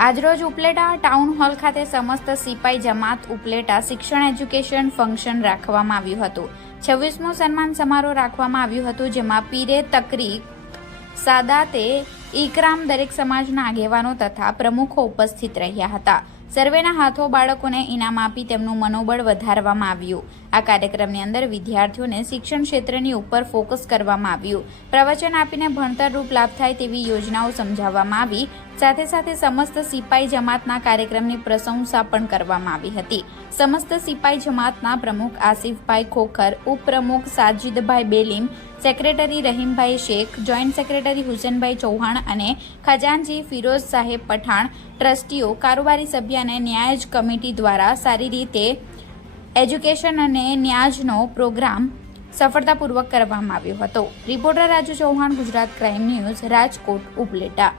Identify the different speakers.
Speaker 1: આજરોજ Upleta town hall ખાતે સમસ્ત સિપાઈ જમાત ઉપલેટા શિક્ષણ એજ્યુકેશન ફંક્શન રાખવામાં આવ્યું હતું. છવ્વીસમો સન્માન સમારોહ રાખવામાં આવ્યું હતું, જેમાં પીરે તકરી, સાદાતે ઇકરામ દરેક સમાજના આગેવાનો તથા પ્રમુખો ઉપસ્થિત રહ્યા હતા. સર્વેના હાથો બાળકોને ઇનામ આપી તેમનું મનોબળ વધારવામાં આવ્યું. આ કાર્યક્રમની અંદર વિદ્યાર્થીઓને શિક્ષણ ક્ષેત્રની ઉપર ફોકસ કરવામાં આવ્યું. પ્રવચન આપીને ભણતરરૂપ લાભ થાય તેવી યોજનાઓ સમજાવવામાં આવી. સાથે સાથે સમસ્ત સિપાઈ જમાતના કાર્યક્રમની પ્રશંસા પણ કરવામાં આવી હતી. સમસ્ત સિપાઈ જમાતના પ્રમુખ આસિફભાઈ ખોખર, ઉપપ્રમુખ Sajidbhai Belim, secretary Rahimbhai Shaikh, joint secretary Husenbhai Chauhan અને ખજાનજી ફિરોઝ સાહેબ પઠાણ, ટ્રસ્ટીઓ, કારોબારી સભ્ય અને ન્યાય કમિટી દ્વારા સારી રીતે એજ્યુકેશન અને ન્યાજનો પ્રોગ્રામ સફળતાપૂર્વક કરવામાં આવ્યો હતો. Reporter Raju Chauhan, Gujarat crime news, Rajkot, Upleta.